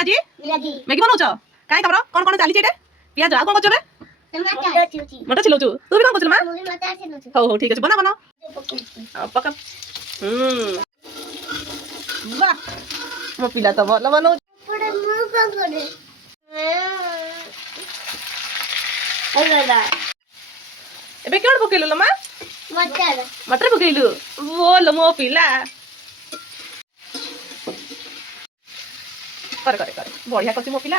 आज मैगी बनाउछ काई तमरो कोन कोन चाली छेटे पियाज आ कोन करछ बे मटर छिलौछु तू भी कोन करछ मा हो हो ठीक है बना बना पका वाह मो पिला त भल बनाउ एबे केन पकेलु ल मा मटर पकेलु बोल मो पिला करे करे करे बढ़िया करछि मो पिला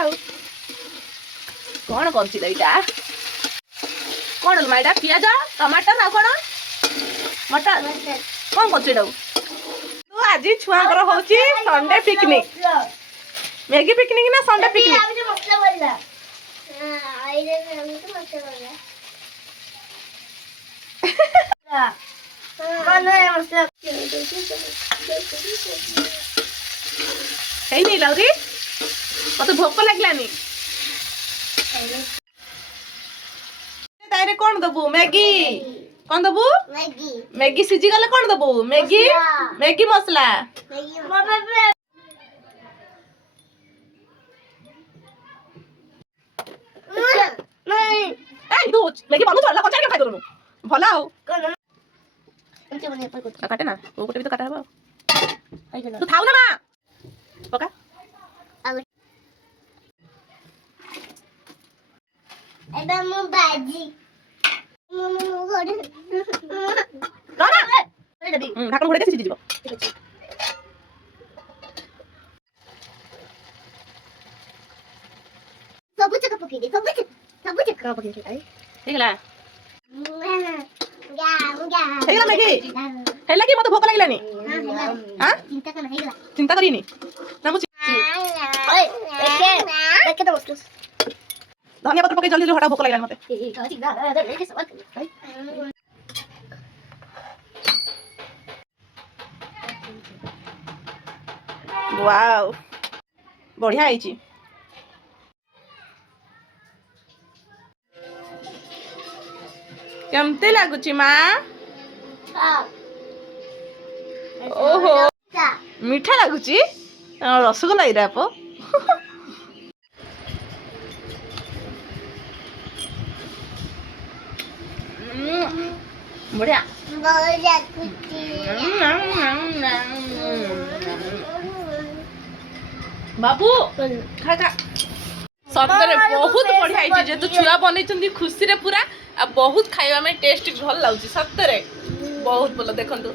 कोन करछि लइटा कोन माइडा पियाज टमाटर आ कोन मटर कोन करछि डौ तू आज छुआ कर होछि संडे पिकनिक मैगी पिकनिक ना संडे पिकनिक मसला बोलला आई रे हम तो मसला बोलला कौन है मसला हे नहीं लाउरी मते भोक लागलानी तारे कोन दबु मैगी कोन दबु मैगी मैगी सिजी गले कोन दबु मैगी मैगी मसला मैगी नहीं ए दो मैगी बनू थोड़ा कच्चा के खाइ दरनु भला हो कौन हमसे बने पर कुछ काटे ना वो कोटे भी तो काटा हबो आई गला तू थाउ ना मा पका एबे मु बाजी मु गोडे ना अरे दबी ढाकन घोड़े दे सिजी जीवो सब चक पकी दे सब चक पकी दे आई ठीक ला गा हेला मैगी हेला की मते भोक लागलानी हां चिंता करिनी ना मु ओए देखे तो मस्त धनिया पत्र पके जल्दी हटा भोक लागलानी मते वाओ बढ़िया आइची केमते लागुची मा ओहो मीठा लागुची रसगोल्ला इरा पो बढ़िया बाबू खा खा सतरे बहुत बढ़िया आइची जे तू छुआ बनै खुशी रे पूरा आ बहुत खाइबा में टेस्ट भल लाउची सतरे बहुत भल देखंतु